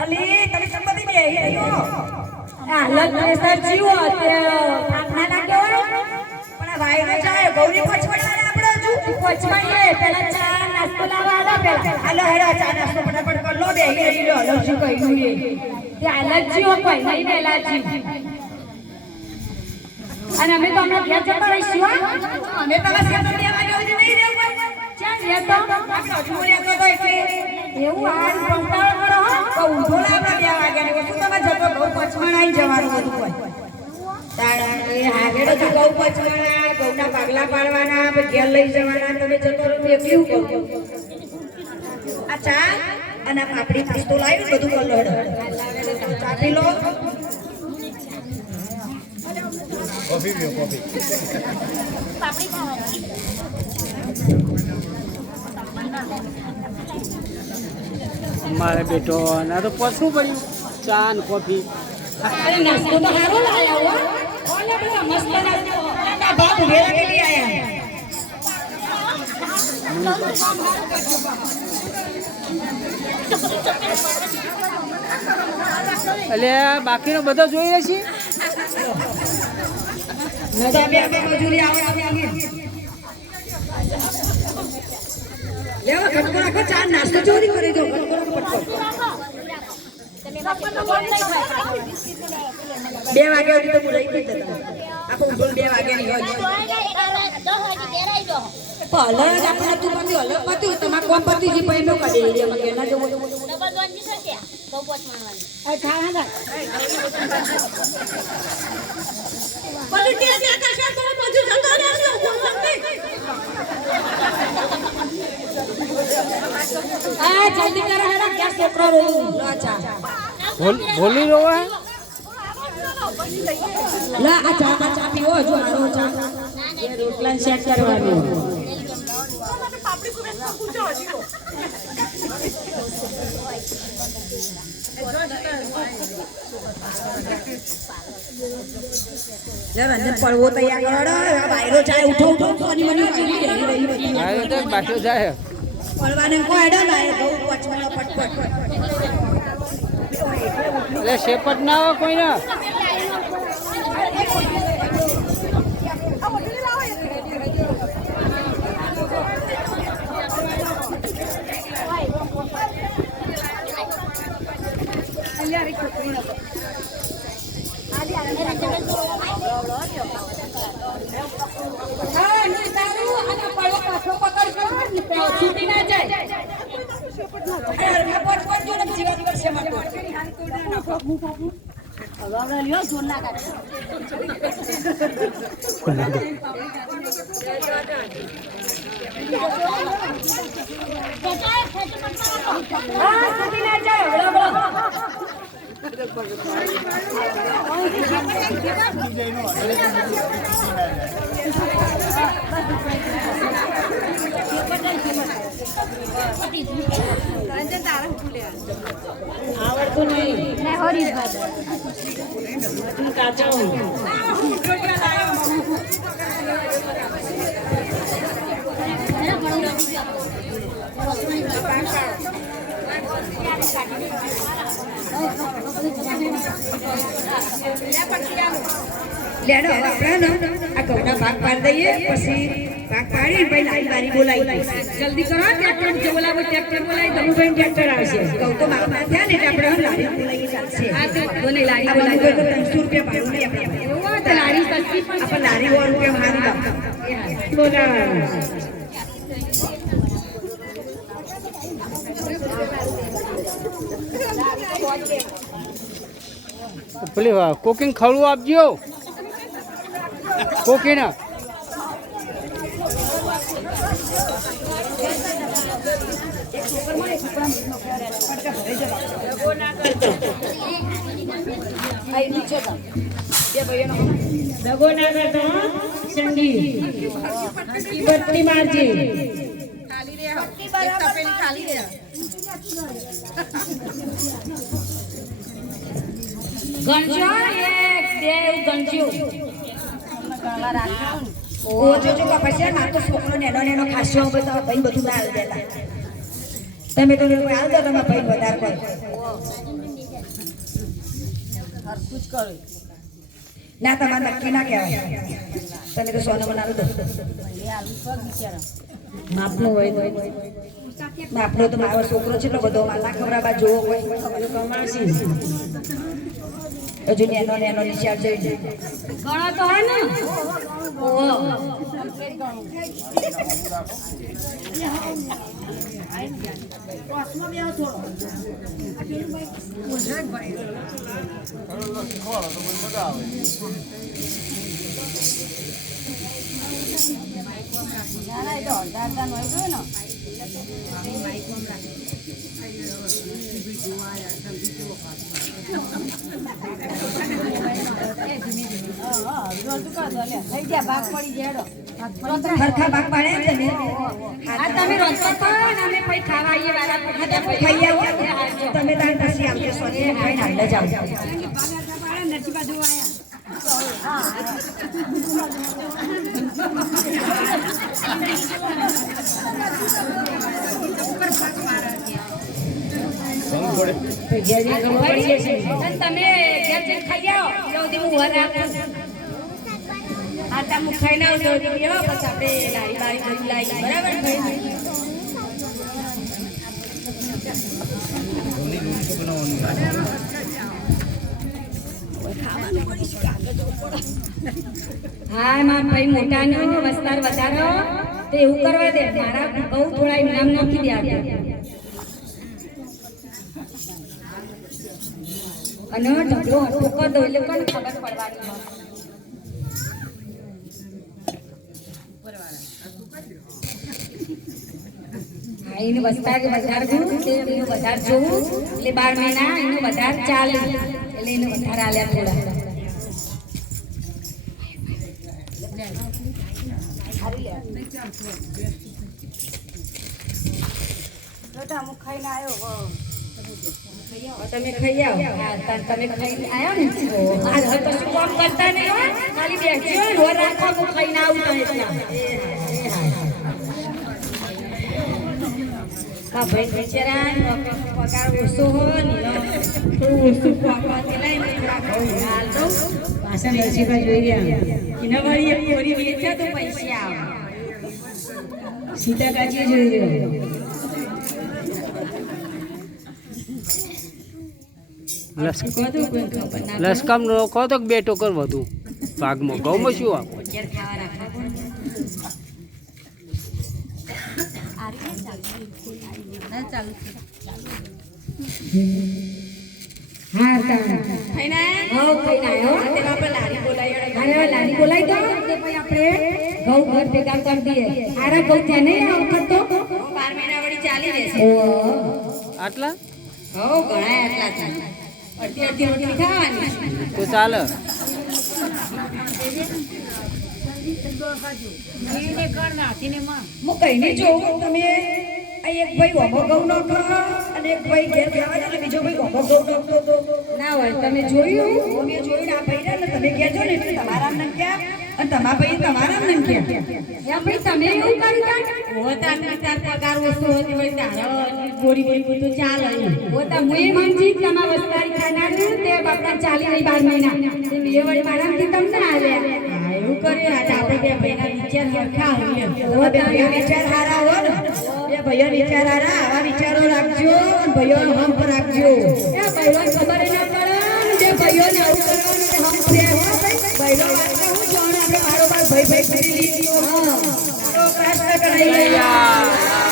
અલી તમે સંપત્તિ બે આયો આ લગ પ્રેશર જીવો તે ના ના કેવાય પણ આ વાયરો જાય ગૌરી પછવાડા આપણે હજુ પછવાઈએ પેલા ચા નાસ્તો લાવવા આલા પેલા હાલો હેડો ચા નાસ્તો ફટાફટ કર લો બે હી લો લવજી કઈનું એ તે અલગ જીવો કોઈ નહીં પેલા જી અને અમે તો હમણાં ઘેર જતા રહીશું અમે પેલા સેતો દેવા ગયો જ નહીં રેવું ક્યાં ગયા તો આપણે અજમોરિયા તો એટલે એવું આ કંટાળો કરો તો ઊંધો લાવડા 2 વાગ્યા ને શું તમે જતો ગૌ પછવાણા આવી જવાનું હતું કોઈ તારા એ હાગેડો જો ગૌ પછવાણા ગૌના પાગલા પાડવાના ઘેર લઈ જવાના તમે જતો રહો તો કેવું કરો આ ચા અને પાપડી પાસ્તો લાવ્યું બધું કર લો ચા પી લો કોફી પીઓ કોફી પાપડી ખાવાની અમારે બેટો ના તો પછવું પડ્યું ચા ને કોફી અરે નાસ્તો તો હારો લાયા હો ઓલે બધા મસ્ત નાસ્તો ના બાપ વેરા કે લઈ આયા એટલે બાકીનો બધો જોઈ રહી છે નતા બે મજૂરી આવે આવી લેવા કટકોરા કો ચા નાસ્તો ચોરી કરી દો કટકોરા પટકો 2 વાગે સુધી તો રહી ગઈ હતા આખો ઉભો 2 વાગે ની હોય પહલે જ આપણે તું પતિ અલગ પતિ તમાર કોમ પતિ જી પૈનો કાઢી એરિયા માં કેના જો ડબલ દોનજી છે કે બહુ પછવાણવાની આ ખાવા દા પતિ તે કરશે તો મજૂર જતો રહે આ જલ્દી કરો હેડા ગેસ છોકરો રોવું લો ચા ભોલી રોવા લા આ ચા પીવો જો હારો ચા એ રોટલા સેટ કરવાનું પાપડી કુબે પૂછો હજી લે વંદન પડવો તૈયાર કરો આ બાયરો ચાય ઉઠો કોની મની રહી આવ્યો તો બાટલો જાય પડવાને કો હેડો ના એ બહુ પચવાનો ફટફટ એટલે શેપટ ના આવે કોઈને હા ની તારું અને પડવો પાછો પકડ કરો ને છૂટી ના જાય અરે પચપન જો ને જીવન કરશે માટે અગાવડા લ્યો જોર ના કાઢે હા છૂટી ના જાય બરાબર આવડતું નહીં કાચા લેડો આપણે આ ઘઉંના ભાગ પાડી દઈએ પછી ભાગ પાડી ભાઈ લારી બારી બોલાવી જલ્દી કરો ટ્રેક્ટર જે બોલાવો ટ્રેક્ટર બોલાવી દમુભાઈ ટ્રેક્ટર આવશે ઘઉં તો માપના થયા ને એટલે આપણે લારી બોલાવી ચાલશે આ તો બોલે લારી બોલાવી તો 300 રૂપિયા ભાડું નહીં આપણે એવું તો લારી સસ્તી પણ આપણે લારી 100 રૂપિયા મારી દો બોલા પેલી કોકિંગ ખવડું આપજો કોકીના દગો ના કરતો સંગી બત્તી મારજી ગણજો 1 2 ગણજો ઓ જોજો કે પછી માર તો છોકરો નેનો ખાસ્યો હોય તો ભાઈ બધું ના આલ દેતા તમે તો કોઈ આલ દો તમે ભાઈ વધારે કોઈ ના તમારે નક્કી ના કહેવાય તમે તો સોનું બનાવી દો માપનો હોય માપનો તો મારો છોકરો છે એટલો બધો માલા ખવડાવવા જોવો હોય કમાશી હજુ નેનો નિશાળ જઈ ઘણો તો હોય ને ખરખા ભાગ પાડે તમે તમે રોજતો તો અમે પછી ખાવા આવીએ વાળા ખાઈ આવો તમે તાર પછી આવજો સોની ખાઈને હાલ જાઓ નથી બાજુ તમે ખાઈ આવો હું આટા મુખાઈ ના આવતો પછી આપણે લારી બારી લાવી બરાબર હા મારા ભાઈ મોટાનો વસ્તાર વધારો તો એવું કરવા દે મારા બહુ થોડા ઇનામ નાખી દે અને ઢગલો ઠોકર દો એટલે કોણ ખબર પડવાની એનું વસ્તાર વધારે જોવું એનું વધારે જોવું એટલે 12 મહિના એનું વધારે ચાલે એટલે એનું વધારે આલ્યા થોડા તમે ખાઈ આવો તમે ખાઈને આવ્યો ને કશું કામ કરતા નહીં હોય ખાલી બેસજો ઢોર રાખો હું ખાઈને આવું તો હા ભાઈ બિચારા પગાર ઓછો હોય ને થોડું ઓછું પાકવાથી લઈને હાલ તો પાછા નરસિંહભાઈ જોઈ ગયા એના વાળી એક ફરી વેચ્યા તો પૈસા આવે સીતા કાચી જોઈ રહ્યો લસકામ કહો તો બેટો કર વધુ ભાગમાં ઘઉંમાં શું આપો ખાવા રાખવા લારી બોલાવી દો આપણે ઘઉં ઘર ભેગા કરી દઈએ આરા ઘઉં ત્યાં નહીં વખત તો 12 મહિના વળી ચાલી રહેશે આટલા ઘણા આટલા અડધી રોટલી ખાવાની તો ચાલે હું કહીને જોઉં તમે એક ભાઈ ઓમો ઘઉં નાખો અને એક ભાઈ ઘેર ખાવા એટલે બીજો ભાઈ ઓમો ઘઉં નાખતો ના હોય તમે જોયું અમે જોયું આ ભાઈ ને તમે કહેજો ને એટલે તમારા નામ ક્યાં અને તમારા ભાઈ તમારા નામ ક્યાં એમ ભાઈ તમે એવું કર્યું હોતા તાર પગાર ઓછો હતી ભાઈ તારો ગોળી ગોળી તો ચાલે હોતા હું એ માનજી તમારા વસ્તારી ખાનાર તે બાપડા ચાલી રહી 12 મહિના તે બે વળી મારાથી તમને આવ્યા એવું કર્યું આજે આપણે બે ભાઈના વિચાર સરખા હોય બે વિચાર હારા હોય ને ભાઈઓ વિચાર હારા આવા વિચારો રાખજો અને ભાઈઓ હમ પર રાખજો એ ભાઈઓ ખબર ના પડે જે ભાઈઓને આવું કરવાનું હમ છે ભાઈઓ હું જાણ આપણે બારોબાર ભાઈ કરી લીધો હા કૃષ્ણ કનૈયા